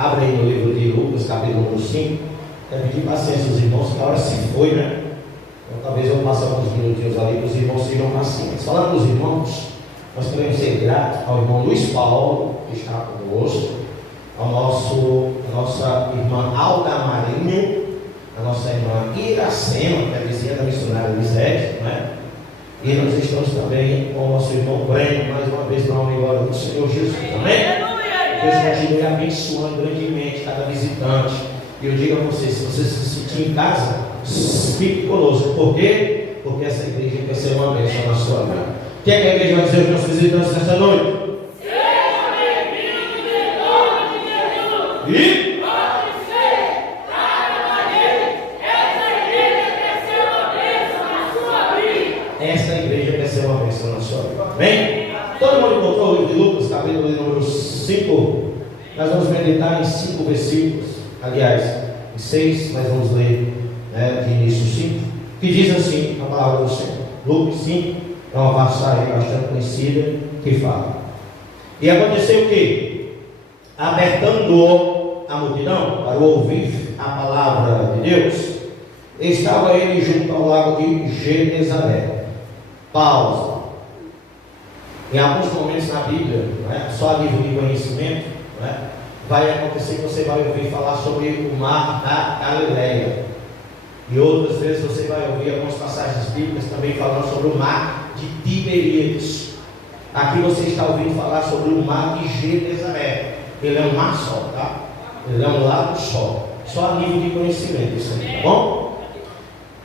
Abre aí no livro de Lucas, capítulo número 5. Quero pedir paciência aos irmãos, que a hora se foi, né? Então, talvez eu passe alguns minutinhos ali para os irmãos sejam pacientes. Falando dos irmãos, nós queremos ser gratos ao irmão Luiz Paulo, que está conosco, a nossa irmã Alda Marinho, a nossa irmã Iracema, que é a vizinha da missionária Lisete, né? E nós estamos também com o nosso irmão Breno, mais uma vez, na honra e glória do Senhor Jesus. Amém? Deus continue abençoando grandemente cada visitante. E eu digo a vocês, se você se sentir em casa, fique conosco. Por quê? Porque essa igreja quer ser uma bênção na sua vida. O que é que a igreja vai dizer aos nossos visitantes nessa noite? Seja bem-vindo em nome de Jesus. E? Pode ser, traga com ele. Essa igreja quer ser uma bênção na sua vida. Esta igreja quer ser uma bênção na sua vida. Amém? Todo mundo encontrou o livro de Lucas, capítulo número 5. Nós vamos meditar em 5 versículos. Aliás, em 6, mas vamos ler de início 5. Que diz assim a palavra do Senhor. Lucas 5 é uma passagem bastante conhecida que fala. E aconteceu que, apertando a multidão para ouvir a palavra de Deus, estava ele junto ao lago de Genezaré. Pausa. Em alguns momentos na Bíblia, só a nível de conhecimento, vai acontecer que você vai ouvir falar sobre o mar da Galileia. E outras vezes você vai ouvir algumas passagens bíblicas também falando sobre o mar de Tiberíades. Aqui você está ouvindo falar sobre o mar de Genezaré. Ele é um mar só, tá? Ele é um lago só. Só a nível de conhecimento, isso aí, tá bom?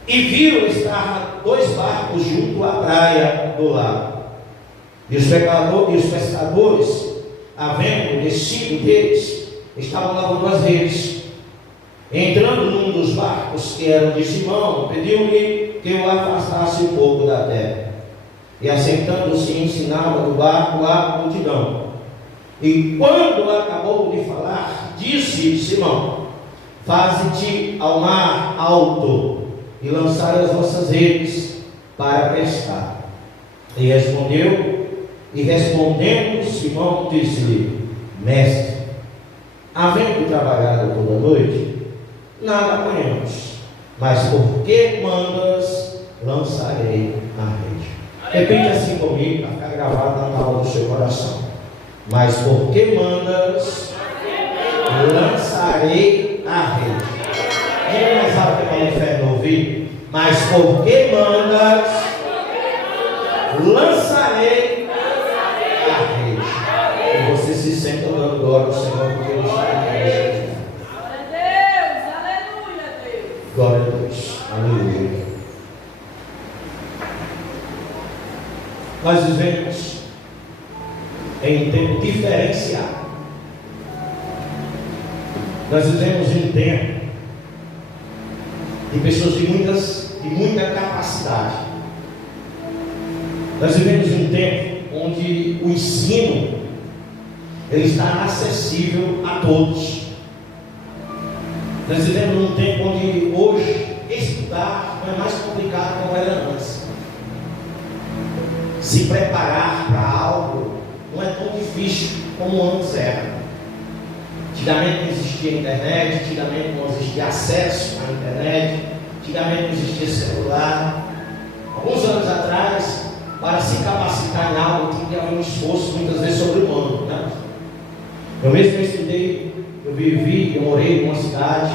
E viram estar 2 barcos junto à praia do lago. E os pescadores, havendo descido deles, estavam lavando as redes. Entrando num dos barcos, que era de Simão, pediu-lhe que o afastasse um pouco da terra. E assentando-se, ensinava do barco a multidão. E quando acabou de falar, disse Simão: faze-te ao mar alto e lançai as vossas redes para pescar. E respondendo Simão, disse-lhe: mestre, havendo trabalhado toda a noite, nada apanhamos, mas por que mandas, lançarei a rede? Repita assim comigo, para ficar gravado na palavra do seu coração. Mas por que mandas, lançarei a rede? Diga mais alto para o inferno ouvir. Mas por que mandas, lançarei a rede? E você se senta dando glória ao Senhor, porque Ele está aqui. Glória a Deus, aleluia. Nós vivemos em um tempo diferenciado. Nós vivemos em um tempo de pessoas de muita capacidade. Nós vivemos em um tempo onde o ensino ele está acessível a todos. Nós vivemos num tempo onde hoje estudar não é mais complicado como era antes. Se preparar para algo não é tão difícil como antes era. Antigamente não existia internet, antigamente não existia acesso à internet, antigamente não existia celular. Alguns anos atrás, para se capacitar em algo, tinha que haver um esforço muitas vezes sobre-humano, né? Eu mesmo estudei, eu morei em uma cidade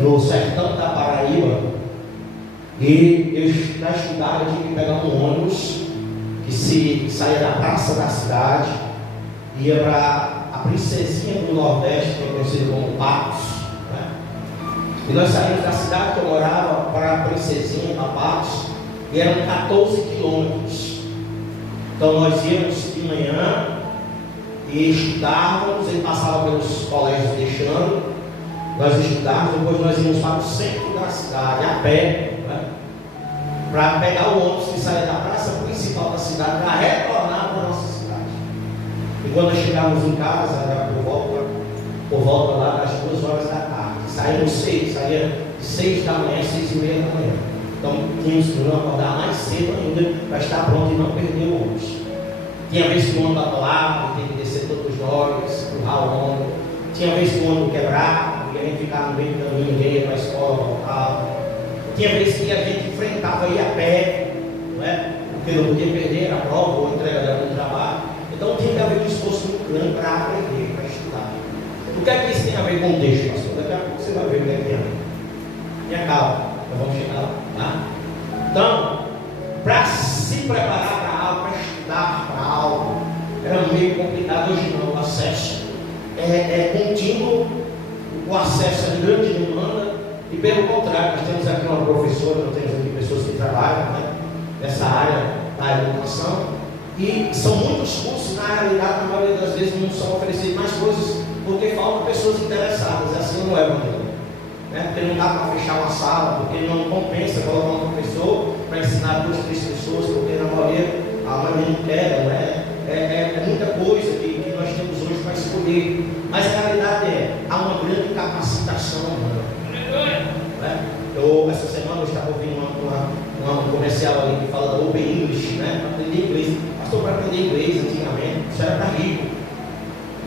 no sertão da Paraíba, e eu, para estudar, eu tinha que pegar um ônibus que saía da praça da cidade, ia para a Princesinha do Nordeste, que é conhecido como Patos, né? E nós saímos da cidade que eu morava para a Princesinha, para Patos, e eram 14 quilômetros. Então nós íamos de manhã e estudávamos, ele passava pelos colégios deixando, nós estudávamos, depois nós íamos para o centro da cidade, a pé, né? Para pegar o ônibus que saía da praça principal da cidade, para retornar para a nossa cidade. E quando chegávamos em casa, era por volta lá das 2 horas da tarde. Saía de 6 da manhã, 6 e meia da manhã. Então tínhamos que acordar mais cedo ainda para estar pronto e não perder o ônibus. Tinha vezes que o ônibus atolava, tinha que descer todos os jovens. empurrar o ônibus. Tinha vez que o ônibus quebrava, e a gente ficava no meio do caminho, ninguém ia para a escola, voltava. Tinha vez que a gente enfrentava ir a pé, não é? Porque não podia perder a prova ou a entrega do trabalho. Então tinha que haver um esforço muito grande para aprender, para estudar. O que é que isso tem a ver com o texto, pastor? Daqui a pouco você vai ver o que é que tem a ver. Tenha calma, nós vamos chegar lá, tá? Então, para se preparar para algo, para estudar para algo, era meio complicado. Hoje não, o acesso é contínuo, o acesso é de grande demanda, e pelo contrário, nós temos aqui uma professora, nós temos aqui pessoas que trabalham, né, nessa área da educação, e são muitos cursos, na realidade, na maioria das vezes não são oferecidos mais coisas, porque faltam pessoas interessadas. Assim não é, Vanderlei, né? Porque não dá para fechar uma sala, porque não compensa colocar um professor para ensinar 2, 3 pessoas, porque na maioria a maioria não quer, não é? É muita coisa que nós temos hoje para escolher, mas a realidade há uma grande capacitação humana. Né? Essa semana eu estava ouvindo um comercial ali que fala da Open English, né? Para aprender inglês. Pastor, para aprender inglês antigamente, isso era para rico,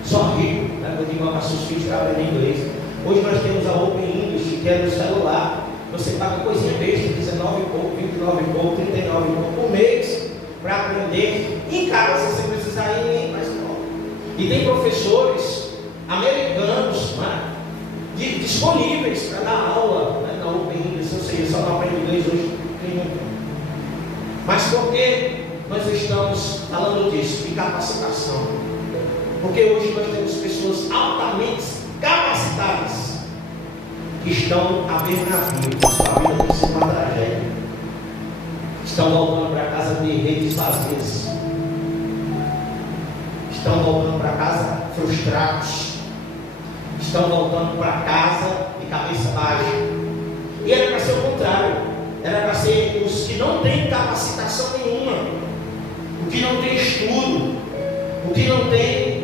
só rico, né? Eu digo para seus filhos para aprender inglês. Hoje nós temos a Open English, que é no celular. Você paga coisinha besta, 19 e pouco, 29 e pouco, 39 e pouco por mês, para aprender em casa, sem precisar ir nem para a escola. E tem professores americanos, né, disponíveis para dar aula, né, na Open English. Ou seja, só não aprende inglês hoje, tem muito. Mas por que nós estamos falando disso? De capacitação. Porque hoje nós temos pessoas altamente capacitadas que estão à beira da vida. Sua vida tem que ser uma tragédia. Estão voltando para casa de redes vazias. Estão voltando para casa frustrados. Estão voltando para casa de cabeça baixa. E era para ser o contrário. Era para ser os que não têm capacitação nenhuma, o que não tem estudo, o que não tem,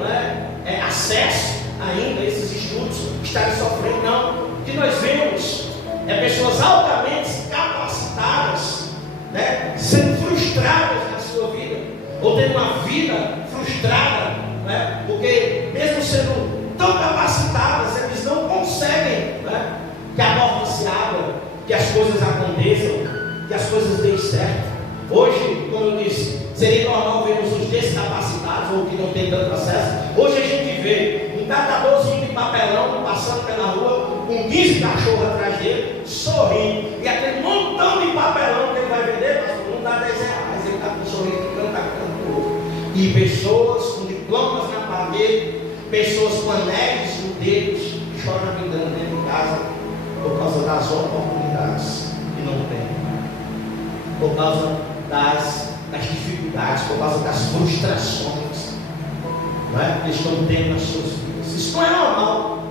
acesso ainda a esses estudos, estarem sofrendo. Não. O que nós vemos é pessoas altamente capacitadas, né, sendo frustradas na sua vida, ou tendo uma vida frustrada, né, porque mesmo sendo tão capacitadas, eles não conseguem, né, que a porta se abra, que as coisas aconteçam, que as coisas deem certo. Hoje, como eu disse, seria normal vermos os descapacitados ou que não têm tanto acesso. Hoje a gente vê um catadorzinho de papelão passando pela rua com 15 cachorros atrás dele, sorrindo, e aquele montão de papelão que ele vai vender, mas não dá 10 reais, ele está com um sorriso de canto a canto. E pessoas com diplomas na parede, pessoas com anéis nos dedos, choram brigando dentro de casa por causa das oportunidades que não tem, por causa das dificuldades, por causa das frustrações, não é? Que estão tendo nas suas vidas. Isso não é normal.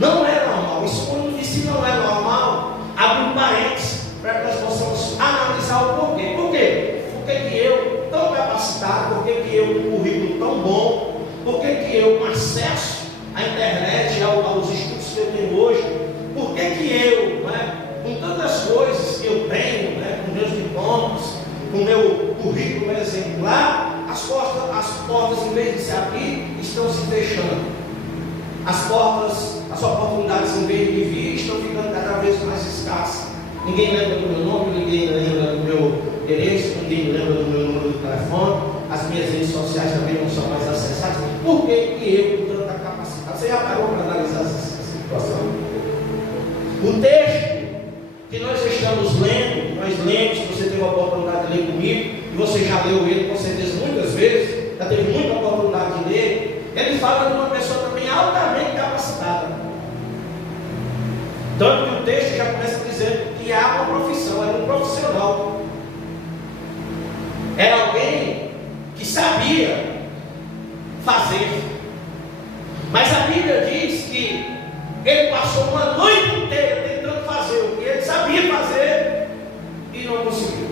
Não é normal. Isso, quando eu disse não é normal, abre um parênteses para que nós possamos analisar o porquê. Por quê? Por que eu, tão capacitado, por que eu, com um currículo tão bom, por que eu, com acesso à internet, aos estudos que eu tenho hoje, por que eu, com tantas coisas que eu tenho, com meus diplomas, com o meu currículo exemplar, as portas, em vez de se abrir, estão se fechando. As oportunidades, em vez de vir, estão ficando cada vez mais escassas. Ninguém lembra do meu nome, ninguém lembra do meu endereço, ninguém lembra do meu número de telefone, as minhas redes sociais também não são mais acessadas. Por que eu, com tanta capacidade? Você já parou para analisar essa situação? O texto que nós estamos lendo, nós lemos, você teve a oportunidade de ler comigo, e você já leu ele com certeza muitas vezes, já teve muita oportunidade de ler. Ele fala de uma pessoa também altamente capacitada. Tanto que o texto já começa dizendo que há uma profissão, era um profissional, era alguém que sabia fazer. Mas a Bíblia diz que ele passou uma noite inteira tentando fazer o que ele sabia fazer e não conseguiu.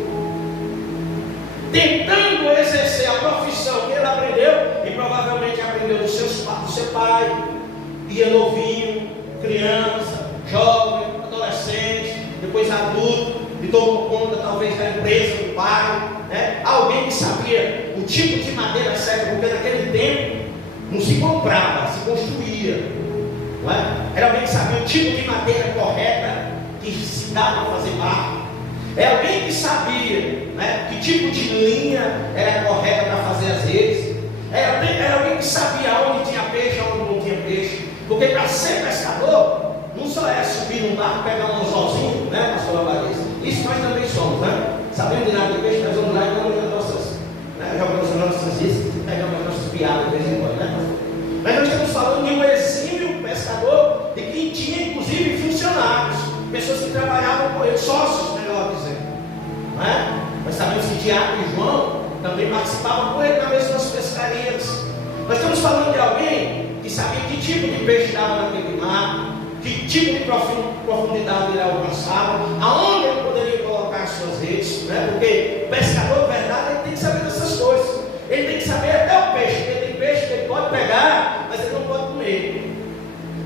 Tentando exercer a profissão que ele aprendeu, e provavelmente aprendeu do seu pai, ia novinho, criança, jovem, adolescente, depois adulto, e tomou conta talvez da empresa do pai, né? Alguém que sabia o tipo de madeira certa, porque naquele tempo Não se comprava, se construía. Não é? Era alguém que sabia o tipo de madeira correta que se dá para fazer barco. É alguém que sabia, né, que tipo de linha era correta para fazer as redes. Era alguém que sabia onde tinha peixe, onde não tinha peixe. Porque para ser pescador, não só é subir num barco, pegar um anzolzinho, né, pastor Larissa? Isso nós também somos, né? Sabendo de nada de peixe, nós vamos lá e vamos ver nossas, né, jogamos as nossas iscas e pegamos as nossas piadas de vez em quando, né? Mas nós estamos falando de um exímio pescador e que tinha inclusive funcionários, pessoas que trabalhavam com ele, sócios, melhor dizendo, não é? Nós sabemos que Tiago e João também participavam com ele nas mesmas pescarias. Nós estamos falando de alguém que sabia que tipo de peixe dava naquele mar, que tipo de profundidade ele alcançava, aonde ele poderia colocar as suas redes, né? Porque o pescador de verdade ele tem que saber dessas coisas. Ele tem que saber até o peixe, porque tem peixe que ele pode pegar, mas ele não pode comer.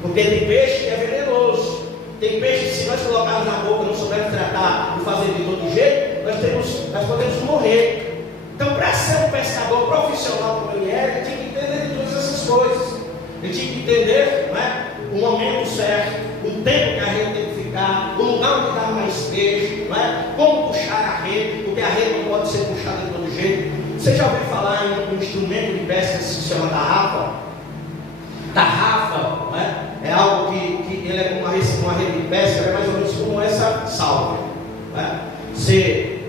Porque tem peixe que é venenoso. Tem peixe que se nós colocarmos na boca, não soubermos tratar e fazer de todo jeito, nós podemos morrer. Então, para ser um pescador profissional como ele era, ele tinha que entender de todas essas coisas. Ele tinha que entender, não é, o momento certo, o tempo que a rede tem que ficar, o lugar onde dá mais peixe, não é, como puxar a rede, porque a rede não pode ser puxada de todo jeito. Você já ouviu falar em um instrumento de pesca que se chama tarrafa? Tarrafa, não é? É algo que ele é como uma rede de pesca, é mais ou menos como essa salva. Não é? Você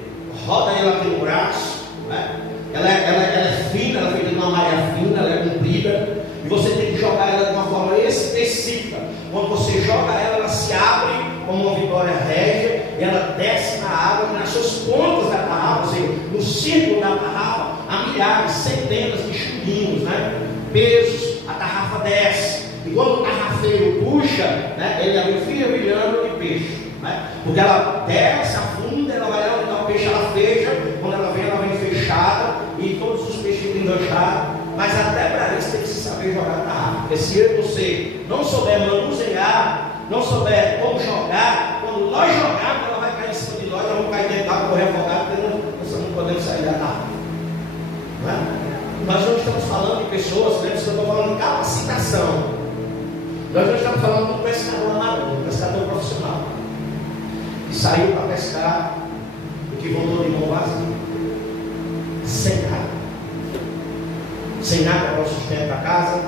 roda ela aqui no braço, não é? Ela é fina, ela é feita de uma malha fina, ela é comprida, e você tem que jogar ela de uma forma específica. Quando você joga ela, ela se abre como uma vitória régia, e ela desce na água, e nas suas pontas da tarrafa, ou seja, no círculo da tarrafa, há milhares, centenas de churinhos, né? Pesos, a tarrafa desce. E quando o tarrafeiro puxa, né, ele fica brilhando de peixe, né? Porque ela desce, afunda, ela vai lá onde está o peixe, ela fecha. Quando ela vem fechada, e todos os peixes ficam enganchados. Mas até para isso tem que se saber jogar tarrafa. Porque se eu e você não souber manusear, não souber como jogar, quando nós jogarmos, ela vai cair em cima de nós, nós vamos cair dentro d'água, correr afogado, porque nós não podemos sair da tarrafa. Não é? Nós não estamos falando de pessoas, né? Nós estamos falando de capacitação. Nós não estamos falando de um pescador amador, um pescador profissional, que saiu para pescar e que voltou de mão vazia, sem nada para o sustento da casa,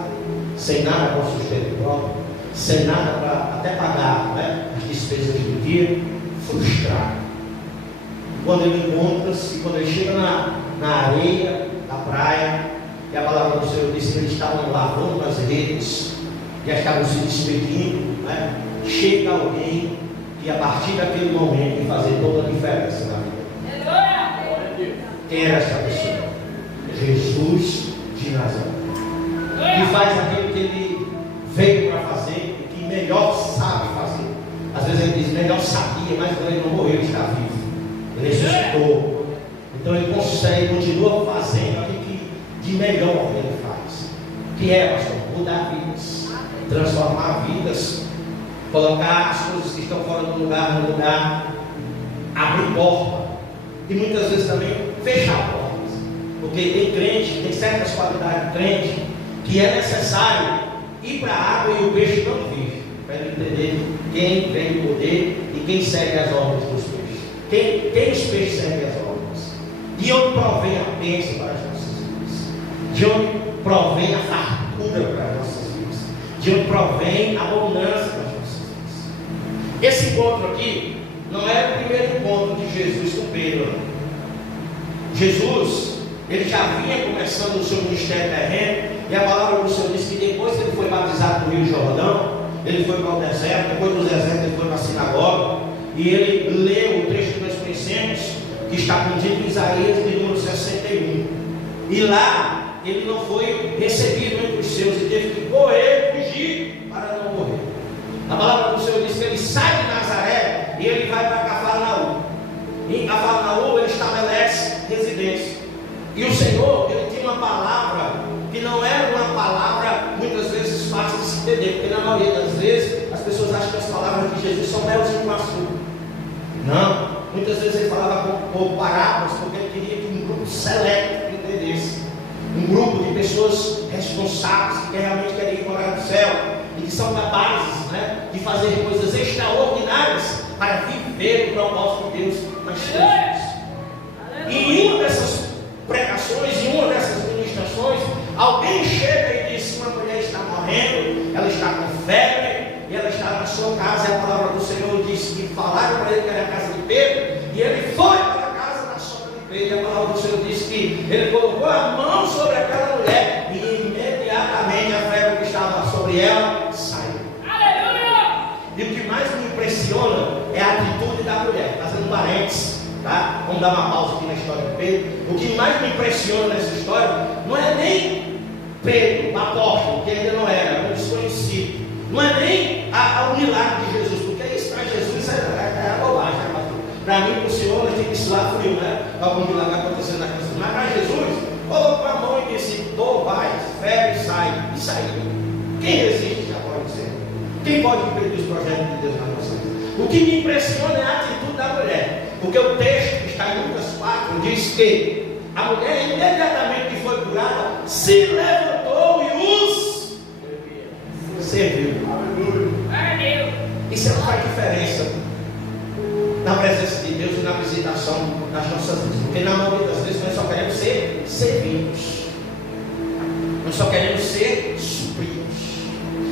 sem nada para o sustento próprio, sem nada para até pagar, né, as despesas do dia, frustrado. Quando ele encontra-se, quando ele chega na areia da praia, e a palavra do Senhor disse que eles estavam lavando as redes, já estavam se despedindo, né? Chega alguém que a partir daquele momento vai fazer toda a diferença na vida. Quem era essa pessoa? Jesus de Nazaré, que faz aquilo que ele veio para fazer e que melhor sabe fazer. Às vezes ele diz, melhor sabia, mas quando ele não morreu, ele está vivo, ele ressuscitou. Então ele consegue, continua fazendo aquilo que de melhor ele faz, que é, pastor, mudar vidas, transformar vidas, colocar as coisas que estão fora do lugar no lugar, abrir porta, e muitas vezes também fechar portas. Porque tem crente, tem certas qualidades de crente que é necessário ir para a água e o peixe não vive, para ele entender quem tem o poder e quem segue as ordens dos peixes. Quem os peixes seguem as ordens? De onde provém a bênção para as nossas vidas? De onde provém a fartura para as nossas vidas? De onde provém a abundância para as nossas vidas? Esse encontro aqui não é o primeiro encontro de Jesus com Pedro. Jesus, ele já vinha começando o seu ministério terreno, e a palavra do Senhor diz que depois que ele foi batizado no Rio Jordão, ele foi para o deserto, depois do deserto ele foi para a sinagoga, e ele leu o trecho que nós conhecemos, que está contido em Isaías de número 61. E lá ele não foi recebido entre os seus, e teve que correr, fugir para não morrer. A palavra do Senhor diz que ele sai de Nazaré e ele vai para Cafarnaum. Em Cafarnaum ele estabelece residência. E o Senhor, ele tinha uma palavra que não era uma palavra muitas vezes fácil de se entender, porque na maioria das vezes as pessoas acham que as palavras de Jesus são melzinho com açúcar. Não, muitas vezes ele falava por parábolas, porque ele queria que um grupo seleto entendesse. Um grupo de pessoas responsáveis que realmente querem ir morar no céu e que são capazes, né, de fazer coisas extraordinárias para viver o propósito de Deus nas suas vidas. E em uma dessas pregações, em uma dessas ministrações, alguém chega e diz: uma mulher está morrendo, ela está com febre e ela está na sua casa. E a palavra do Senhor diz que falaram para ele que era a casa de Pedro, e ele foi para a casa da sogra de Pedro. E a palavra do Senhor diz que ele colocou a mão sobre aquela mulher e imediatamente a febre que estava sobre ela saiu. Aleluia! E o que mais me impressiona é a atitude da mulher. Fazendo parênteses, tá? Vamos dar uma pausa aqui na história de Pedro. O que mais me impressiona nessa história não é nem Pedro, o apóstolo, que ainda não era um desconhecido. Não é nem o milagre de Jesus, porque isso para Jesus é bobagem, né, pastor? Para mim, para o Senhor, nós temos que suar frio, né? Algum milagre acontecendo na casa. Mas para Jesus, colocou a mão e disse: dor, vai, febre, sai. E saiu. Quem resiste já pode ser. Quem pode impedir os projetos de Deus na nossa vida? O que me impressiona é a atitude da mulher. Porque o texto que está em Lucas 4 diz que a mulher, imediatamente que foi curada, se levantou e os serviu. Isso não faz diferença na presença de Deus e na visitação das nossas vidas. Porque na maioria das vezes nós só queremos ser servidos. Nós só queremos ser supridos.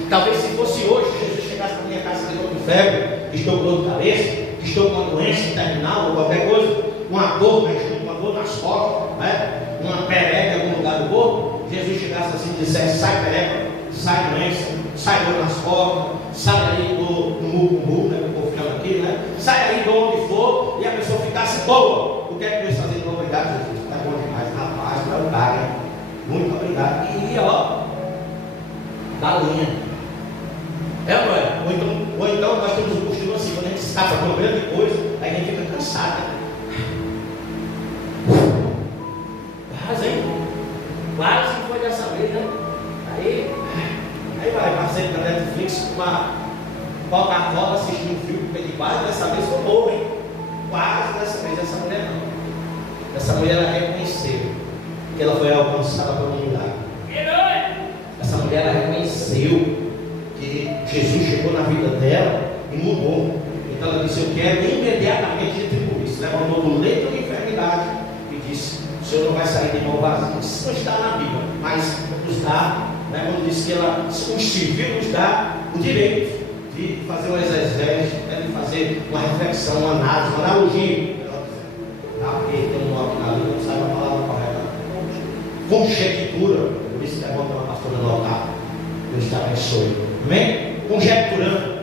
Talvez se fosse hoje, Jesus chegasse na minha casa e com febre, que estou com dor de cabeça, que estou com uma doença terminal ou qualquer coisa, uma dor nas costas, né? Uma pereca em algum lugar do corpo, Jesus chegasse assim e dissesse: sai pereca, sai doença, sai dor nas costas, sai aí do muco, né, que o povo chama aqui, né? Sai aí de onde for, e a pessoa ficasse boa. O que é que Deus está fazendo? Obrigado, Jesus, está bom demais, rapaz, para o cara, muito obrigado. E ó, galinha. Não é? Ou então nós temos um costume assim: quando a gente escapa de uma grande coisa, aí a gente fica cansado. Quase foi dessa vez, né? Aí vai, passei na Netflix com uma Coca-Cola assistindo um filme, porque quase dessa vez foi boa, hein? Quase dessa vez, essa mulher não. Essa mulher ela reconheceu que ela foi alcançada por um milagre. Essa mulher ela reconheceu que Jesus chegou na vida dela e mudou. Então ela disse: eu quero imediatamente retribuir isso. Levantou do leito de enfermidade e disse: o Senhor não vai sair de mão vazia. Isso não está na Bíblia, mas nos dá, né, quando diz que ela, o civil nos dá o direito de fazer um exegese, de fazer uma reflexão, uma análise, uma analogia. Tá? Porque tem um nome na língua, não sabe a palavra correta. Conjectura, por isso que é bom ter uma pastora notar. Deus te abençoe. Amém? Conjecturando.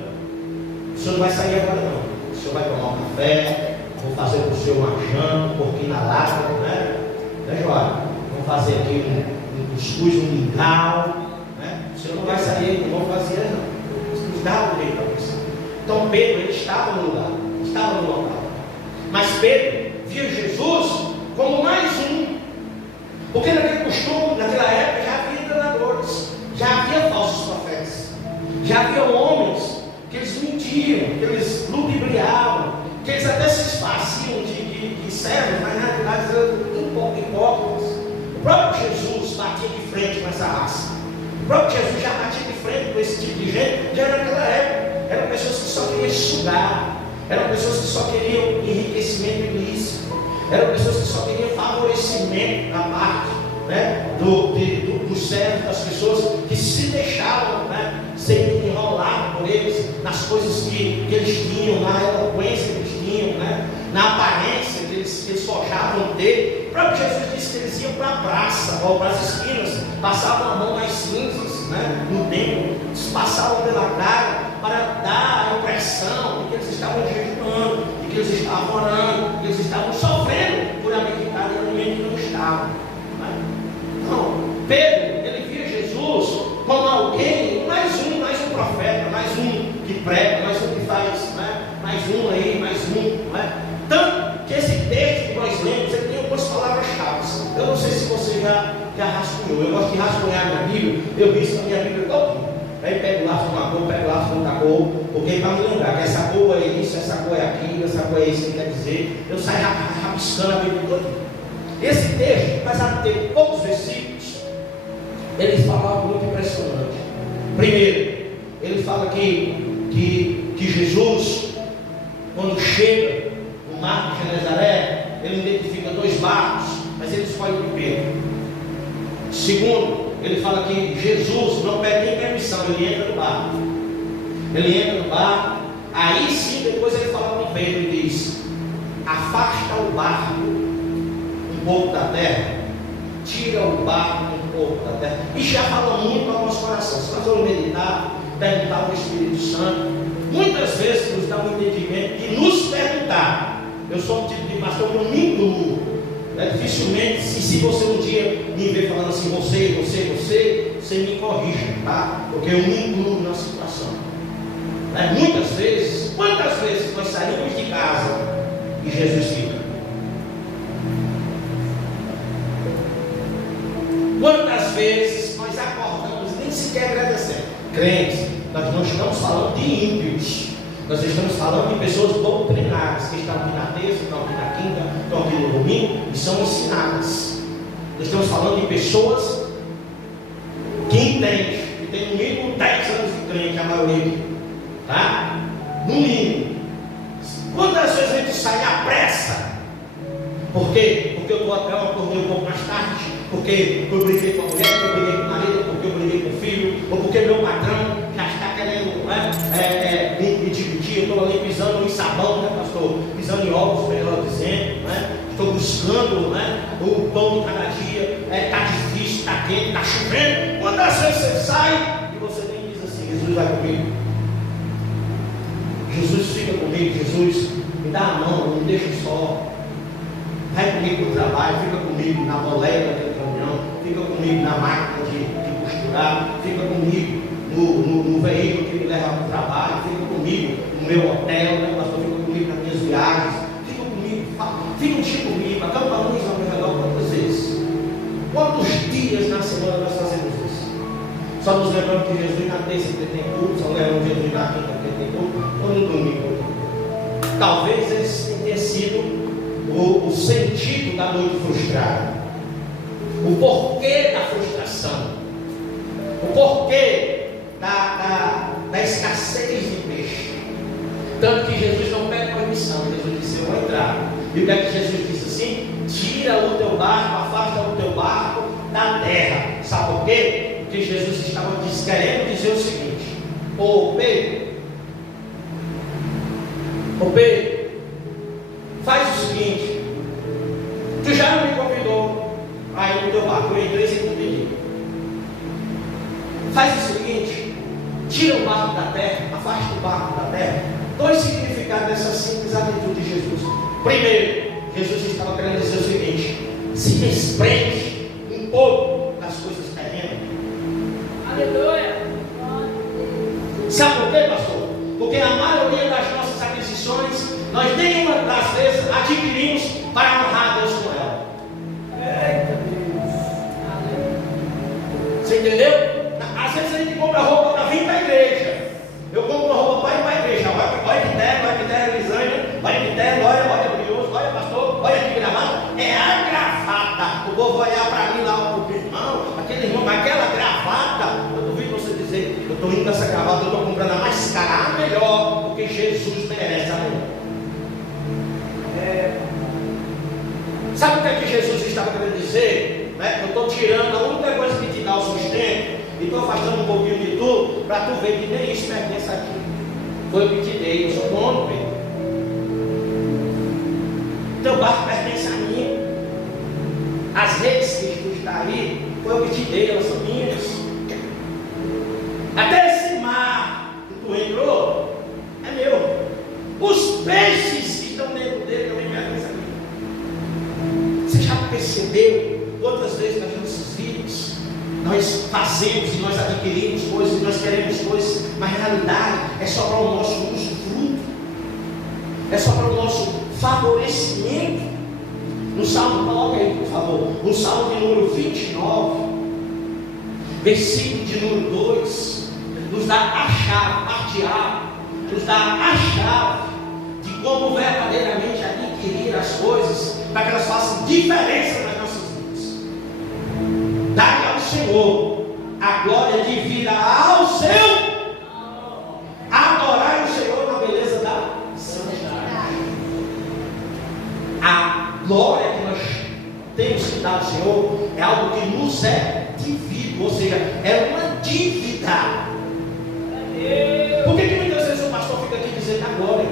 O Senhor não vai sair agora, não. O Senhor vai tomar um café, vou fazer para o Senhor uma janta, um porquinho na lata, né? Joia? Vamos fazer aqui um cuscuz, um mingau, né? O Senhor não vai sair com mão vazia, não. Isso nos dá o direito para pensar. Então Pedro, ele estava no lugar, estava no local. Mas Pedro via Jesus como mais um. Porque naquele costume, naquela época, já havia enganadores, já havia falsos profetas, já havia homens que eles mentiam, que eles ludibriavam, que eles até se esfaziam de servos, mas na realidade eram hipócritas. O próprio Jesus batia de frente com essa raça. O próprio Jesus já batia de frente com esse tipo de gente, já naquela época. Eram pessoas que só queriam sugar, eram pessoas que só queriam enriquecimento ilícito, eram pessoas que só queriam favorecimento da parte, né, dos servos, das pessoas que se deixavam, né, ser enrolados por eles nas coisas que eles tinham, na eloquência que eles tinham, né, na aparência que eles forjavam ter. O próprio Jesus disse que eles iam para a praça ou para as esquinas, passavam a mão nas cinzas, né, no templo, passavam pela cara para dar a impressão de que eles estavam jejuando, de que eles estavam orando, de que eles estavam sofrendo por alimentar o alimento que não estavam. Né? Então, Pedro, ele via Jesus como alguém, mais um profeta, mais um que prega, mais um que faz, né? Mais um aí, mais um. Né? Tanto que esse texto que nós lemos, ele tem algumas palavras-chave. Eu não sei se você já rascunhou. Eu gosto de rascunhar minha Bíblia. Eu vi isso na minha Bíblia todinha. Aí pego lá uma cor, pego lá outra cor, porque para me lembrar que essa cor é isso, essa cor é aquilo, essa cor é isso que quer dizer. Eu saio rabiscando a Bíblia todinha. Esse texto, apesar de ter poucos versículos, ele fala algo muito impressionante. Primeiro, ele fala que Jesus, quando chega no mar de Genezaré, ele identifica 2 barcos, mas ele escolhe o primeiro. Segundo, ele fala que Jesus não pede nem permissão, ele entra no barco. Ele entra no barco, aí sim, depois ele fala com Pedro e diz: afasta o barco um pouco da terra, tira o barco um pouco da terra. Isso já fala muito ao nosso coração. Se nós vamos meditar, perguntar ao Espírito Santo, muitas vezes nos dá um entendimento de nos perguntar. Eu sou um tipo de pastor que eu me incluo. Dificilmente, se você um dia me ver falando assim, você me corrija, tá? Porque eu me incluo na situação. Muitas vezes, quantas vezes nós saímos de casa e Jesus fica? Quantas vezes nós acordamos nem sequer agradecendo? Crentes, nós não estamos falando de ímpios, nós estamos falando de pessoas doutrinárias que estão aqui na terça, estão aqui na quinta, estão aqui no domingo e são ensinadas. Nós estamos falando de pessoas que entendem, que tem no mínimo 10 anos de crente, a maioria, tá? No mínimo. Quantas vezes a gente sai à pressa? Por quê? Porque eu acordei um pouco mais tarde, porque eu briguei com a mulher, porque eu briguei com o marido, porque eu briguei com o filho, ou porque meu patrão já está querendo me dividir. Eu estou ali pisando em sabão, né, pastor? Pisando em ovos, melhor dizendo, né? Estou buscando, né, o pão de cada dia. Está difícil, está quente, está chovendo. Quantas vezes você sai e você nem diz assim: Jesus vai comigo, Jesus fica comigo, Jesus me dá a mão, não me deixa só. Vai comigo no trabalho, fica comigo na boleia daquele caminhão, fica comigo na máquina de costurar, fica comigo no veículo que me leva para o trabalho, fica comigo no meu hotel, né, pastor? Fica comigo nas minhas viagens, fica comigo, fica um dia comigo, acampa a luz ao meu redor. Quantas vezes? Quantos dias na semana nós fazemos isso? Só nos lembramos que Jesus na terça ele tem culto, só lembramos que Jesus na quinta ele tem culto, ou no domingo. Talvez esse tenha sido o sentido da noite frustrada, o porquê da frustração, o porquê da escassez de peixe. Tanto que Jesus não pede permissão, Jesus disse: eu vou entrar. E o que é que Jesus disse assim? Tira o teu barco, afasta o teu barco da terra. Sabe por quê? Porque Jesus estava querendo dizer o seguinte: ô Pedro, faz o seguinte, tu já não me convidou aí no teu barco, eu entrei sem te pedir. Faz o seguinte, tira o barco da terra, afasta o barco da terra. 2 significados dessa simples atitude de Jesus. Primeiro, Jesus estava querendo dizer o seguinte: se desprende um pouco das coisas terrenas. Aleluia. Sabe por quê, pastor? Porque a maioria das nossas aquisições, nós nenhuma das vezes adquirimos para honrar Deus com ela. Eita Deus. Você entendeu? Às vezes a gente compra roupa para vir para a igreja. Eu compro roupa para ir para a igreja. Olha que terra, Elisânia. Olha que terra, olha curioso, olha pastor, olha que gravata. É a gravata. O povo vai olhar para mim lá, o irmão, aquele irmão, aquela gravata. Eu duvido você dizer: eu estou indo nessa gravata, eu estou comprando a mais cara, a melhor, porque Jesus merece a melhor. Sabe o que é que Jesus estava querendo dizer? Eu estou tirando a única coisa que te dá o sustento e estou afastando um pouquinho de tudo para tu ver que nem isso pertence aqui. Foi o que te dei, eu sou dono, Pedro. Teu barco pertence a mim. As redes que tu está aí, foi o que te dei, elas são minhas. Até esse mar que tu entrou é meu. Os peixes que estão dentro dele também pertencem a mim. Você já percebeu quantas vezes nas nossas vidas nós fazemos e nós adquirimos coisas e nós queremos coisas, mas na realidade é só para o nosso usufruto, é só para o nosso favorecimento? No Salmo, coloca aí por favor, no Salmo de número 29, versículo de número 2, nos dá a chave, nos dá a chave de como verdadeiramente adquirir as coisas para que elas façam diferença nas nossas vidas. Dá ao Senhor a glória devida ao seu. Adorar o Senhor na beleza da santidade. A glória que nós temos que dar ao Senhor é algo que nos é devido, ou seja, é uma dívida. Por que muitas vezes o pastor fica aqui dizendo da glória,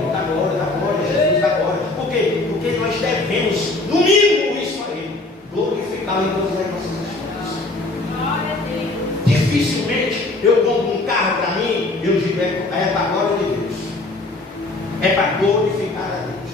Jesus da glória? Por quê? Porque nós devemos, no mínimo, isso aí, glorificar em todas as nossas ações. Dificilmente eu compro um carro para mim, eu digo, é para a glória de Deus, é para glorificar a Deus.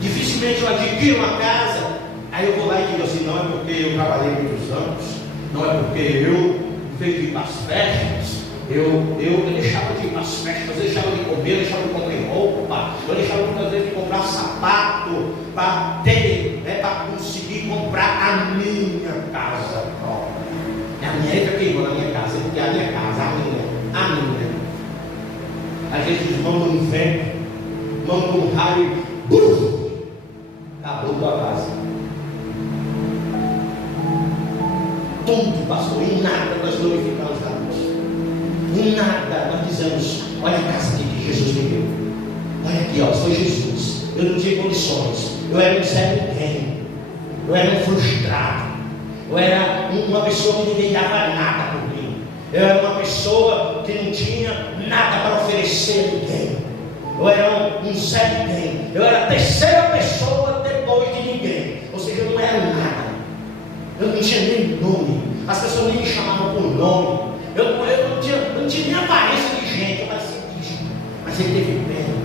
Dificilmente eu adquiro uma casa, aí eu vou lá e digo assim, não é porque eu trabalhei muitos anos, não é porque eu fiz de ir para as festas, eu deixava de ir para as festas, eu deixava de comer, eu deixava de comprar roupa, eu deixava muitas vezes de comprar sapato, para ter, para conseguir comprar a minha casa própria. A minha fica queimando a minha casa, porque a minha casa, a minha. Às vezes manda um vento, manda um raio, acabou tua casa. Tudo passou, em nada nós glorificamos a Deus. Em nada nós dizemos, olha a casa que Jesus me deu. Olha aqui, ó, foi Jesus. Eu não tinha condições. Eu era um Zé Ninguém. Eu era um frustrado. Eu era uma pessoa que ninguém dava nada por mim. Eu era uma pessoa que não tinha nada para oferecer a ninguém. Eu era um Zé Ninguém. Eu era a terceira pessoa depois de ninguém. Ou seja, eu não era nada. Eu não tinha nem nome. As pessoas nem me chamavam por nome. Eu não tinha nem aparência de gente. Eu parecia bicho. Mas ele teve pena.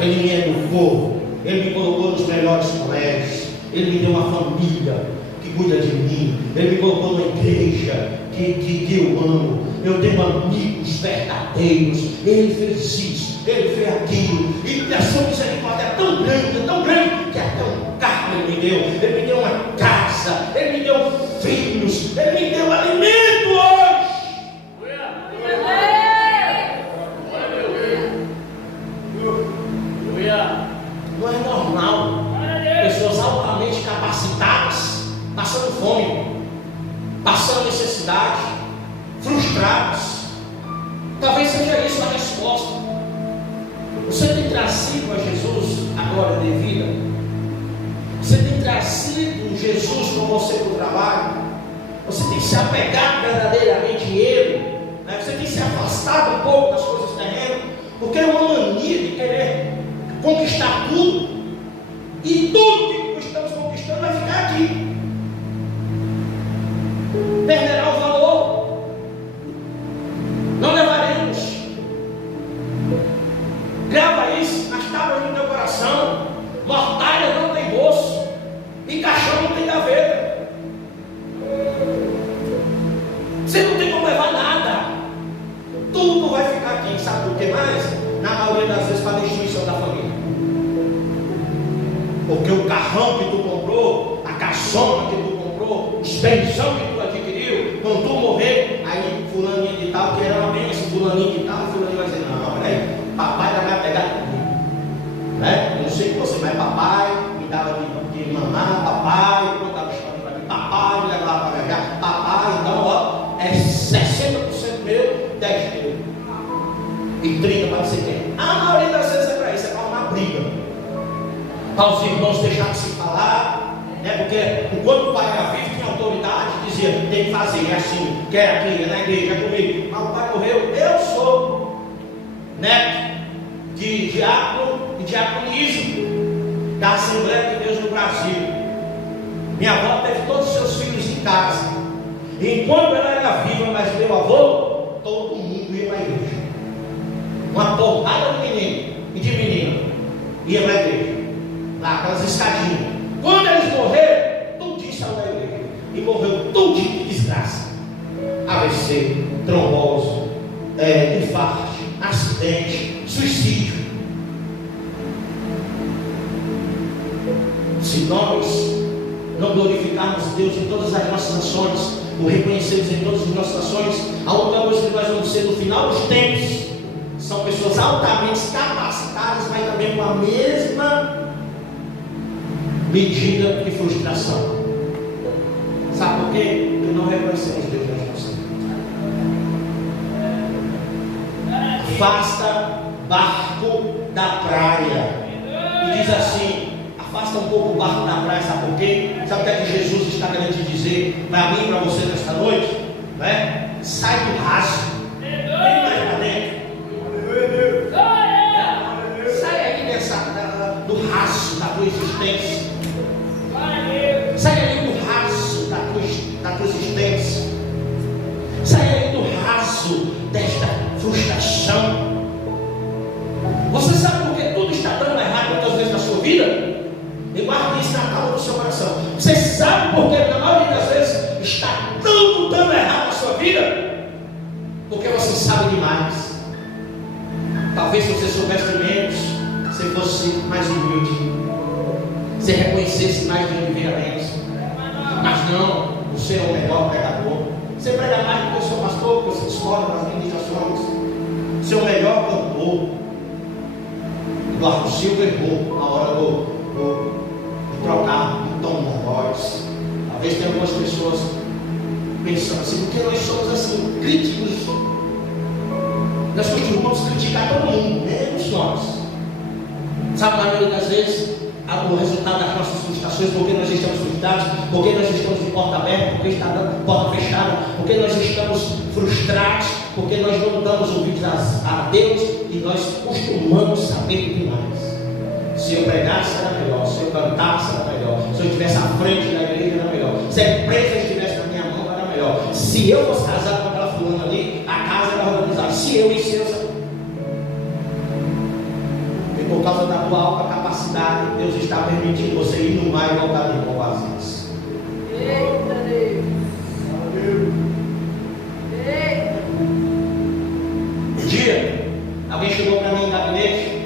Ele me educou. Ele me colocou nos melhores colégios. Ele me deu uma família que cuida de mim. Ele me colocou numa igreja que eu amo. Eu tenho amigos verdadeiros. Ele fez isso, ele fez aquilo. E a sua misericórdia é tão grande, que até um carro ele me deu. Ele me deu uma casa, ele me deu filhos, ele me deu alimento hoje. Não é normal pessoas altamente capacitadas passando fome, passando necessidade, frustrados. Talvez seja isso a resposta. Você tem trazido a Jesus a glória devida? Você tem trazido Jesus com você para o trabalho? Você tem se apegado verdadeiramente a Ele? Né? Você tem se afastado um pouco das coisas terrenas? Porque é uma mania de querer conquistar tudo. E tudo que estamos conquistando vai ficar aqui. Perderá o valor. Não levaremos. Grava isso nas tábuas do teu coração. Mortalha não tem bolso. E caixão não tem gaveta. Você não tem como levar nada. Tudo vai ficar aqui. Sabe por que mais? Na maioria das vezes para a destruição da família. Porque o carrão que tu comprou, a caçamba que tu comprou, os benzão que tu adquiriu, quando tu morrer, aí fulaninho de tal, que era uma bênção, fulaninho de tal, fulaninho vai dizer, não, peraí, papai vai me apegar comigo. Né? Eu não sei com você, mas papai me dava de mamar, papai contava história para mim, papai me levava para viajar, papai, então ó, é 60% meu, 10% teu. E 30% para você ter. A maioria das vezes é para isso, é para uma briga. Para os irmãos deixar de se falar, né? Porque enquanto o pai era vivo, tinha autoridade, dizia, tem que fazer, é assim, quer aqui, é na igreja, é comigo. Mas o pai morreu, eu sou neto de diácono e diaconismo da Assembleia de Deus no Brasil. Minha avó teve todos os seus filhos em casa. E enquanto ela era viva, mas meu avô, todo mundo ia para a igreja. Uma porrada de menino e de menina ia para a igreja. Lá, aquelas escadinhas. Quando eles morreram, tudinho saiu da igreja. E morreu tudinho de desgraça. AVC, trombose, infarto, acidente, suicídio. Se nós não glorificarmos Deus em todas as nossas ações, o reconhecermos em todas as nossas ações, a única coisa que nós vamos ser no final dos tempos são pessoas altamente capacitadas, mas também com a mesma medida de frustração. Sabe por quê? Porque não reconhecemos Deus nas nossas vidas. afasta barco da praia. E diz assim: afasta um pouco o barco da praia, sabe por quê? Sabe o que é que Jesus está querendo te dizer para mim e para você nesta noite? Né? Sai do raso, vem mais para dentro. Sai aí do raso da tua existência. Sai aí do raso da tua existência. Sai aí do raso desta frustração. Você sabe por que tudo está dando errado muitas vezes na sua vida? E guarde isso na calma do seu coração. Você sabe por que na maioria das vezes está tudo dando errado na sua vida? Porque você sabe demais. Talvez se você soubesse menos, você fosse mais humilde, você reconhecesse mais de onde vem a bênção. Mas não, você é o melhor pregador. Você prega mais do que o seu pastor, porque você escolhe nas ministrações. Você é o melhor cantor. Eduardo Silva errou na hora de trocar o tom da voz. Talvez tenha algumas pessoas pensando assim, porque nós somos assim, críticos. Nós costumamos criticar todo mundo, menos nós. Sabe, na maioria das vezes, o resultado das nossas frustrações, porque nós estamos frustrados, porque nós estamos de porta aberta, porque está dando porta fechada, porque nós estamos frustrados, porque nós não damos ouvidos a Deus e nós costumamos saber demais. Se eu pregasse era melhor, se eu cantasse era melhor, se eu estivesse à frente da igreja era melhor, se a empresa estivesse na minha mão era melhor, se eu fosse casado com aquela fulana ali, a casa era organizada, se eu. E por causa da tua alta capacidade, Deus está permitindo você ir no mar e voltar de mão vazias. Eita Deus! Eita! Um dia, alguém chegou para mim no gabinete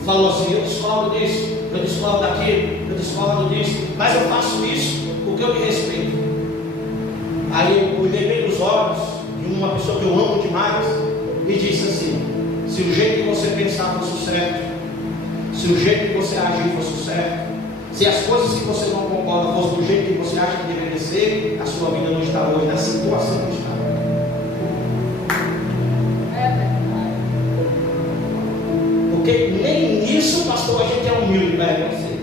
e falou assim: eu discordo disso, eu discordo daquilo, eu discordo disso, mas eu faço isso porque eu me respeito. Aí eu olhei bem nos olhos de uma pessoa que eu amo demais e disse assim: se o jeito que você pensar fosse certo, se o jeito que você agir fosse certo, se as coisas que você não concorda fossem do jeito que você acha que deveria ser, a sua vida não está hoje na situação que está. Porque nem nisso, pastor, a gente é humilde para reconhecer.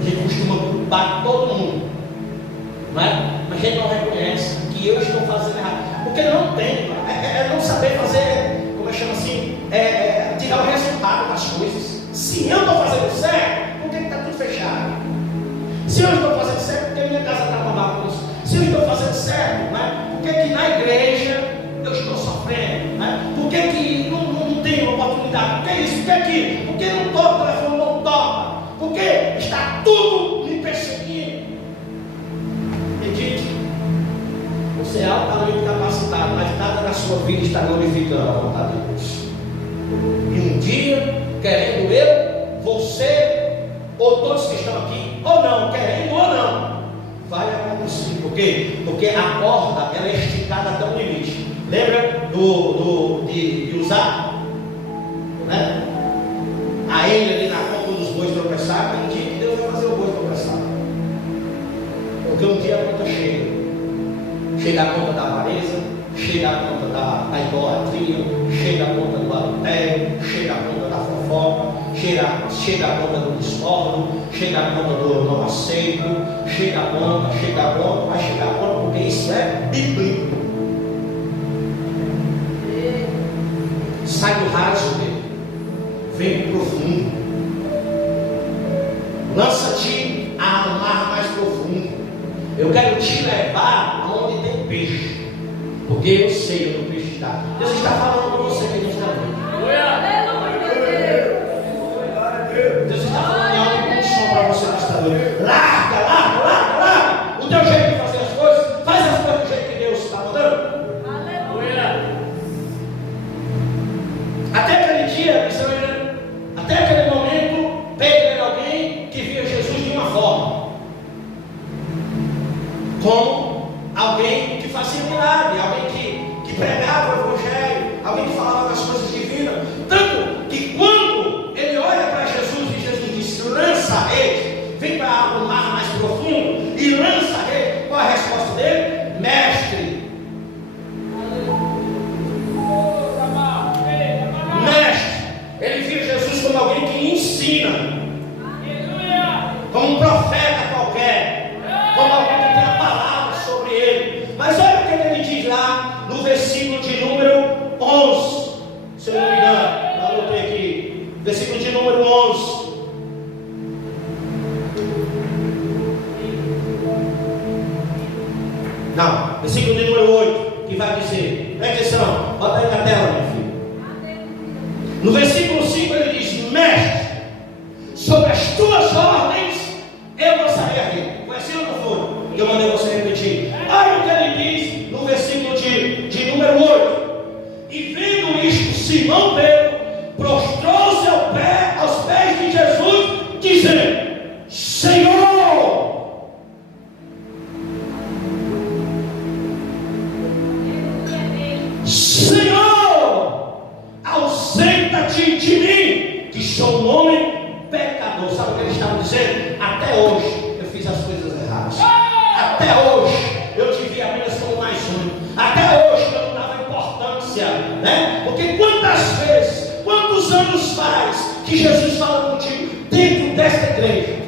A gente costuma culpar todo mundo, não é? Mas a gente não reconhece que eu estou fazendo errado. Porque não tem, é não saber fazer, como eu chamo assim, tirar o resultado das coisas. Se eu estou fazendo certo, por que está tudo fechado? Se eu estou fazendo certo, por que minha casa está com bagunça? Se eu estou fazendo certo, né? Por que na igreja eu estou sofrendo? Né? Por que não tenho oportunidade? Por que isso? Por que aquilo? Por que não toca o telefone, não toca? Por que está tudo me perseguindo? Acredite, você é altamente capacitado, mas nada na sua vida está glorificando a vontade de Deus. E um dia, querendo eu, você, ou todos que estão aqui, ou não, querendo ou não, vai acontecer. Por quê? Porque a corda ela é esticada até o limite. Lembra de usar? Né? A ele ali na conta dos bois tropeçar, tem um dia que Deus vai fazer o boi tropeçar. Porque um dia a conta chega. Chega a conta da avareza, chega a conta da idolatria, chega a conta do adultério, chega a conta da fofoca, chega a conta do discordo, chega a conta do não aceito, chega a conta, vai chegar a conta, porque isso é bíblico. Sai do raso dele, vem pro profundo, lança-te ao mar mais profundo. Eu quero te levar aonde tem peixe, porque eu sei onde o peixe está. Deus está falando com você que está vendo. Deus está falando em alta condição para você que está vendo. Larga o teu jeito de fazer as coisas, faz as coisas do jeito que Deus está mandando. Até aquele dia, até aquele momento, Pedro era alguém que via Jesus de uma forma, como alguém que fazia milagre, alguém que pregava o evangelho, alguém que falava das coisas divinas. Tanto que quando ele olha para Jesus e Jesus diz: lança a rede, vem para o mar mais profundo e lança a rede. Qual a resposta dele? Mestre. Se eu não me engano, eu anotei aqui. Versículo de número 11. Não, versículo de número 8, que vai dizer, presta atenção, bota aí na tela, minha filha. No versículo 5 ele diz: mestre, sobre as tuas ordens eu não sabia rir. Foi assim ou não foi? Eu mandei você repetir. Olha o que ele diz no versículo de número 8. E vendo isto, Simão Pedro prostrou-se aos pés de Jesus, dizendo: Senhor, ausenta-te de mim, que sou um homem pecador. Sabe o que eles estavam dizendo? Até hoje eu fiz as coisas erradas. Até hoje eu te vi apenas como mais um. Até hoje eu não dava importância, né? Porque quantos anos faz que Jesus fala contigo dentro desta igreja?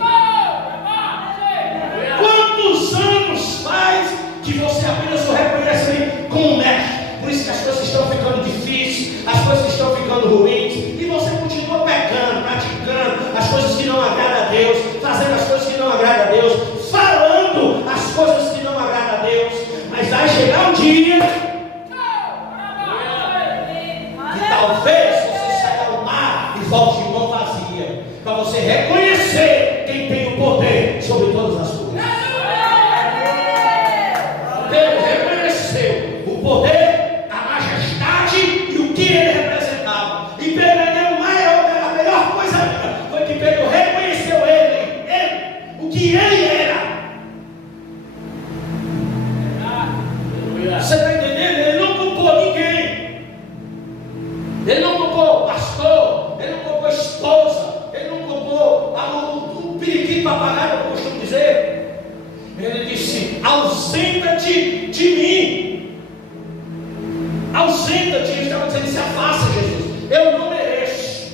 Quantos anos faz que você apenas o reconhece como mestre? Por isso que as coisas estão ficando difíceis, as coisas estão ficando ruins, e você continua pecando, praticando as coisas que não agradam a Deus, fazendo as coisas que não agradam a Deus, falando as coisas que não agradam a Deus. Mas vai chegar um dia que talvez você saia ao mar e volte de mão vazia, para você reconhecer quem tem o poder sobre todas as coisas. Pedro reconheceu o poder, a majestade e o que ele representava. E Pedro deu a melhor coisa foi que Pedro reconheceu ele, o que ele era. Você está entendendo? Ele não culpou ninguém. Ele não culpou o pastor, ele não culpou a esposa, ele não culpou o periquito papagaio, eu costumo dizer. Ele disse: ausenta-te de mim. Ausenta-te. Ele estava dizendo: se afasta, Jesus. Eu não mereço.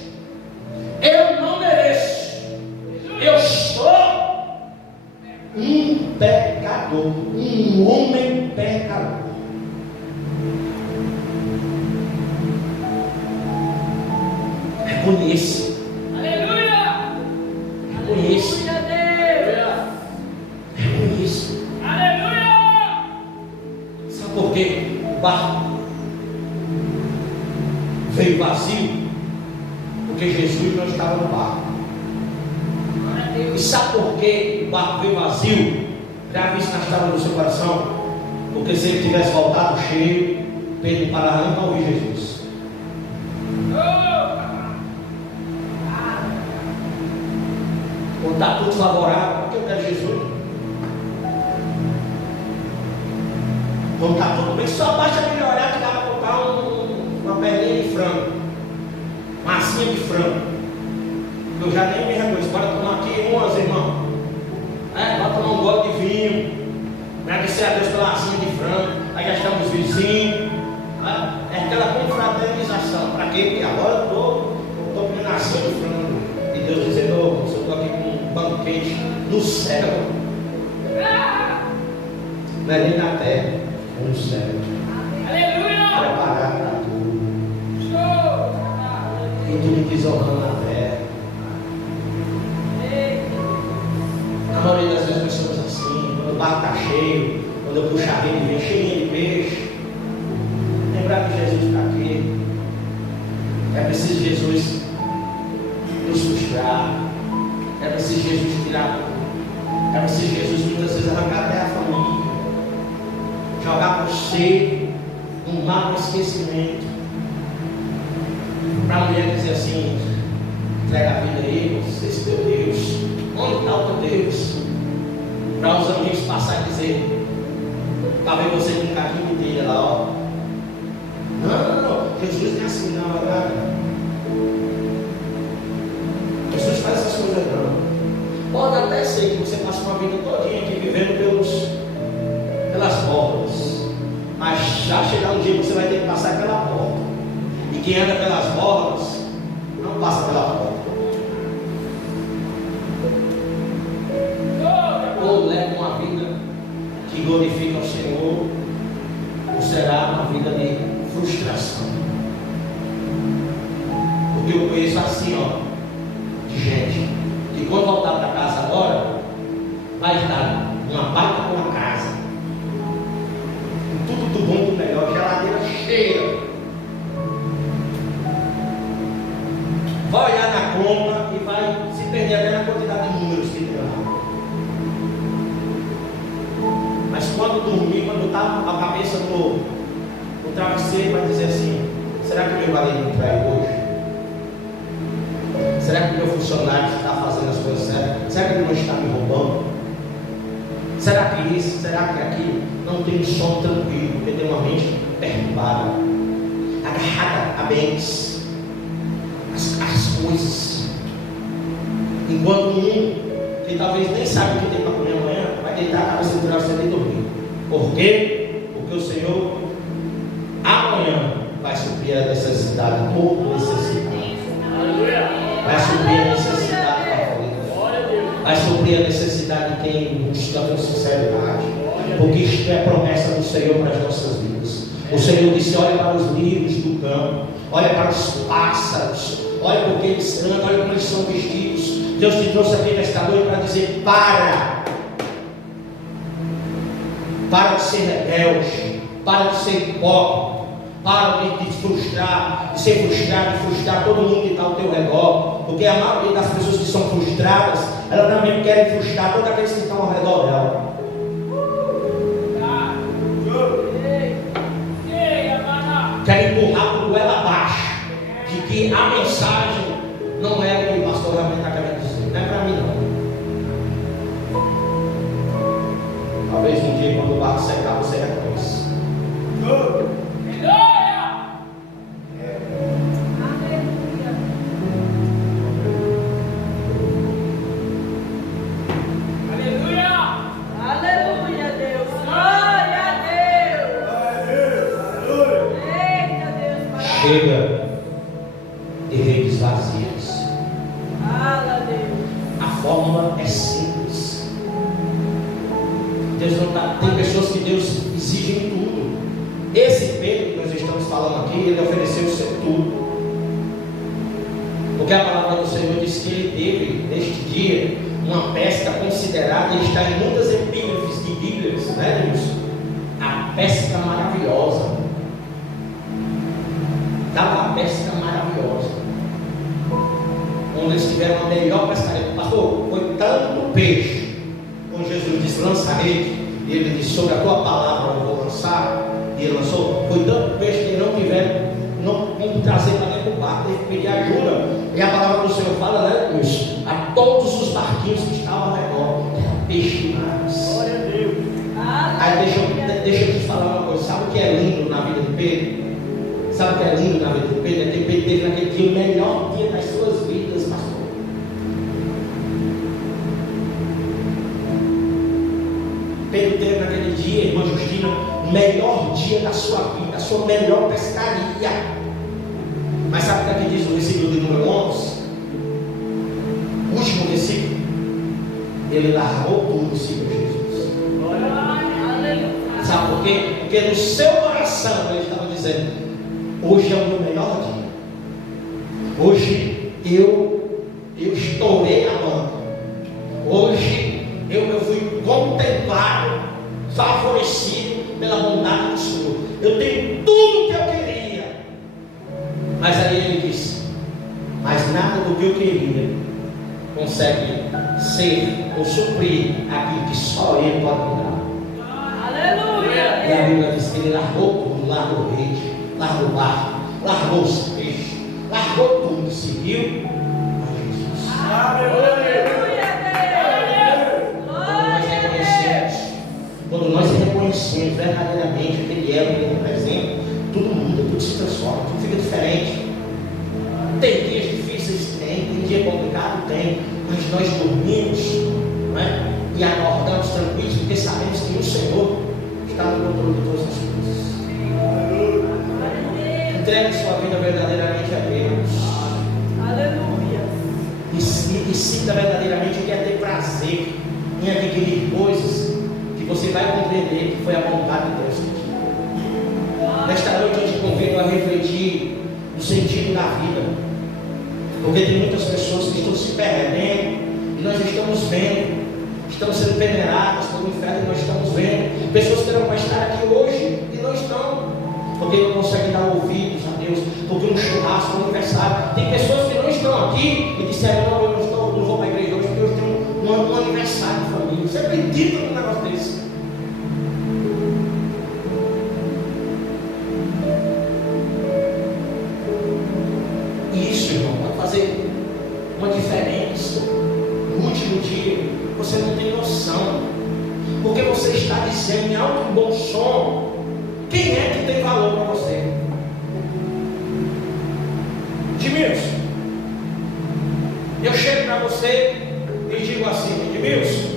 Eu não mereço. Eu sou um pecador, um homem pecador. Reconheça. Aleluia! Reconheça. Aleluia! Reconheça. Aleluia! Sabe por quê? O barco veio vazio, porque Jesus não estava no barco. E sabe por que o barco veio vazio? Grave isso nas tábuas do seu coração. Porque se ele tivesse voltado cheio, Pedro parava para ouvir Jesus. Quando está tudo favorável, porque eu quero Jesus. Quando está tudo bem, só basta melhorar que dá para comprar uma perninha de frango, massinha de frango. Eu já nem me reconheço. Bora tomar aqui umas, irmão. Bora tomar um gole de vinho. Agradecer a Deus pela massinha de frango. Aí já estamos vizinhos. É aquela confraternização. Para quê? Porque agora eu estou comendo massinha de frango. E Deus dizendo: eu estou aqui com um banquete no céu. Não é nem na terra, é no céu. Aleluia! Preparado para tudo. E tu me desonrando na terra. Na maioria das vezes nós somos assim. Quando o barco está cheio, quando eu puxo a rede vem cheinha de peixe. Lembrar que Jesus está aqui. É preciso Jesus nos frustrar. É preciso Jesus tirar. É preciso Jesus muitas vezes arrancar até a família. Jogar você um mar de esquecimento. Para a mulher dizer assim: entrega a vida aí, você, esse teu Deus. Onde está o teu Deus? Para os amigos passar e dizer: para ver você com um carrinho inteiro lá, ó. Não, Jesus não é assim, não, agora. Jesus faz essas coisas não. Pode até ser que você passe uma vida todinha aqui vivendo pelas bordas, mas já chegar um dia que você vai ter que passar pela porta. E quem anda pelas bordas não passa pela porta. Ou leva uma vida que glorifica o Senhor, ou será uma vida de frustração. Porque eu conheço assim, ó, de gente que quando voltar para casa agora, vai estar uma baita com uma casa, com tudo do bom do melhor, geladeira cheia. Vai olhar na conta e vai se perder até na quantidade de números que tem lá. Mas quando dormir, quando está a cabeça no travesseiro, vai dizer assim: será que meu marido me trai hoje? Será que meu funcionário está fazendo as coisas certas? Será que ele não está me roubando? Será que isso? Será que aquilo? Não tem um sono tranquilo, porque tem uma mente perturbada, agarrada a bens, as coisas. Enquanto um que talvez nem sabe o que tem para comer amanhã, vai deitar a cabeça no travesseiro e dormir. Por quê? Porque o Senhor amanhã vai suprir a necessidade, toda necessidade. Vai suprir a necessidade da família. Vai suprir a necessidade de quem busca com sinceridade. Porque isto é a promessa do Senhor para as nossas vidas. O Senhor disse: olha para os lírios do campo, olha para os pássaros, olha porque eles cantam, olha como eles são vestidos. Deus te trouxe aqui nesta noite para dizer: para de ser rebelde, para de ser hipócrita, para de te frustrar, de ser frustrado, de frustrar todo mundo que está ao teu redor, porque a maioria das pessoas que são frustradas, elas também querem frustrar todos aqueles que estão ao redor dela. Querem empurrar por goela abaixo de que a mensagem não é o que o pastor realmente está querendo dizer. Não é para mim não. Talvez um dia, quando o barco secar, você reconheça. Chega de redes vazias. A fórmula é simples. Deus não tá, tem pessoas que Deus exige em tudo. Esse Pedro que nós estamos falando aqui, ele ofereceu o seu tudo. Porque a palavra do Senhor diz que ele teve neste dia uma pesca considerada, e está em muitas epígrafes de Bíblias, né, Deus? A pesca maravilhosa. Estava uma pesca maravilhosa, onde eles tiveram a melhor pescaria. Pastor, foi tanto peixe, quando Jesus disse: lança a rede, e ele disse: sobre a tua palavra eu vou lançar, e ele lançou. Foi tanto peixe que não tiveram, não trazer para dentro do barco, teve que pedir ajuda. E a palavra do Senhor fala, né, isso, a todos os barquinhos que estavam ao redor, era peixe demais. Glória a Deus. Aí deixa eu te falar uma coisa. Sabe o que é lindo na vida de Pedro? Sabe o que é lindo na vida de Pedro? É que Pedro teve naquele dia o melhor dia das suas vidas, pastor. Pedro teve naquele dia, irmã Justina, o melhor dia da sua vida, a sua melhor pescaria. Mas sabe o que aqui diz o versículo de número 11? O último versículo. Ele largou tudo e seguiu Jesus. Sabe por quê? Porque no seu coração ele estava dizendo: hoje é o meu melhor dia. Hoje eu estourei a mão. Hoje eu fui contemplado, favorecido pela bondade do Senhor. Eu tenho tudo o que eu queria. Mas aí ele disse: mas nada do que eu queria consegue ser ou suprir aquilo que só Ele pode me dar. Aleluia! E a Bíblia diz que ele largou tudo, largou o rei, largou o barco, largou os peixes, largou tudo e seguiu a Jesus. Aleluia! Quando nós reconhecemos verdadeiramente aquele elo que ele representa, tudo muda, tudo se transforma, tudo fica diferente. Tem dias difíceis? Tem dia complicado? Tem, mas nós dormimos, não é? E acordamos tranquilos, porque sabemos que o Senhor está no controle de todas as coisas. Entregue sua vida verdadeiramente a Deus. Aleluia. E sinta verdadeiramente que é ter prazer em adquirir coisas que você vai compreender que foi a vontade de Deus. Nesta noite eu te convido a refletir no sentido da vida. Porque tem muitas pessoas que estão se perdendo e nós estamos vendo. Estamos sendo peneiradas pelo inferno e nós estamos vendo. Pessoas que eram para estar aqui hoje e não estão. Porque não conseguem dar ouvidos a Deus. Porque um churrasco, um aniversário. Tem pessoas que não estão aqui e disseram: não, eu não vou para a igreja hoje porque eu tenho um aniversário de família. Você acredita num negócio desse? Isso, irmão, vai fazer uma diferença. No último dia, você não tem noção. Porque você está dizendo em alto e bom som quem é que tem valor para você. Edmilson, eu chego para você e digo assim: Edmilson,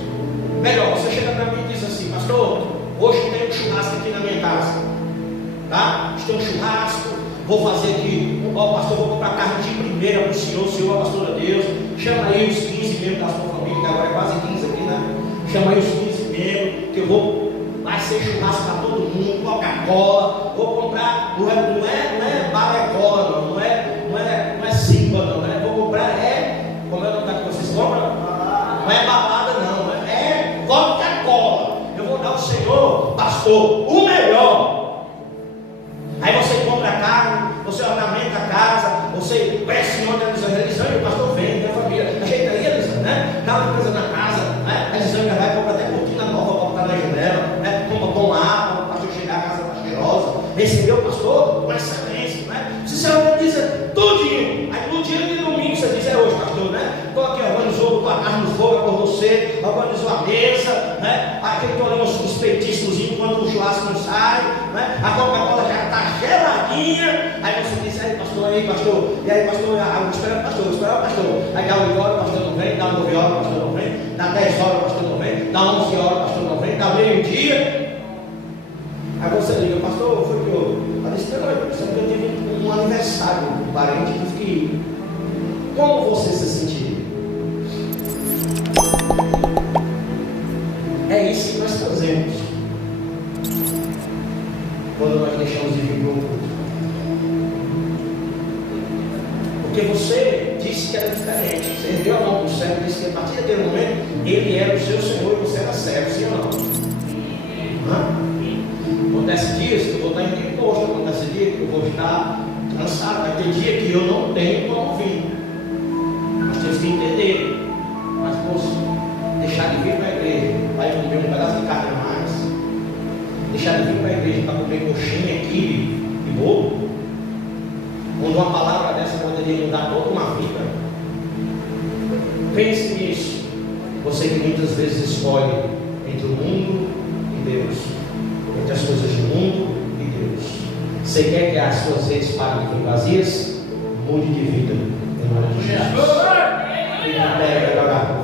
melhor, você chega para mim e diz assim: pastor, hoje tem um churrasco aqui na minha casa, tá? Tem um churrasco, vou fazer aqui, pastor, vou comprar carne de primeira para o senhor, a pastora Deus, chama aí os 15 membros da sua família, que agora é quase 15 aqui, né? Chama aí os 15 membros, que eu vou, vai ser churrasco para todo mundo, Coca-Cola, vou comprar, não é bala, não é simba, não, né? Vou comprar, como é o nome que vocês compram? Não é balada, não, é Coca-Cola. Eu vou dar ao Senhor, pastor, o melhor. Aí você compra a carne, você ornamenta a casa, você pressiona a Elisângela, o pastor vem, minha família, ajeita aí, Elisângela, né? Dá uma coisa na casa, né? A Elisângela vai comprar até cortina nova para botar na janela, né? Compra bom água, para o pastor chegar, a casa está cheirosa, recebeu o pastor com excelência, né? Se você organiza tudinho, aí no dia de domingo você diz: é hoje, pastor, né? Estou aqui, organizou a carne no fogo, acordou você, organizou a mesa, né? Aqui eu estou ali uns petiscos enquanto o churrasco não sai, né? A Coca-Cola já está geladinha. Aí você diz: aí pastor, e aí pastor, espera o pastor. Aí dá 8 horas, o pastor não vem, dá 9 horas, o pastor não vem, dá 10 horas, o pastor não vem, dá 11 horas, o pastor não vem, dá meio-dia. Aí você liga: pastor, foi que eu disse: não, eu tive um aniversário, um parente que tive que ir. Como você se sentiria? É isso que nós fazemos quando nós deixamos de vir para o culto. Porque você disse que era diferente. Você ergueu a mão para o céu e disse que a partir daquele momento ele era o seu Senhor e você era servo, sim ou não? Acontece dias que eu vou estar em imposto, acontece dia que eu vou estar cansado, vai ter dia que eu não tenho como vir. Nós temos que entender. Mas posso deixar de vir para a igreja, vai comer um pedaço de carne a mais, deixar de vir para a igreja para comer coxinha, quibe e bolo, quando uma palavra dessa poderia mudar toda uma vida. Pense nisso. Você que muitas vezes escolhe entre o mundo e Deus, entre as coisas do mundo e Deus. Você quer que as suas redes parem de vazias? Mude de vida em nome de Jesus. E não pega agora.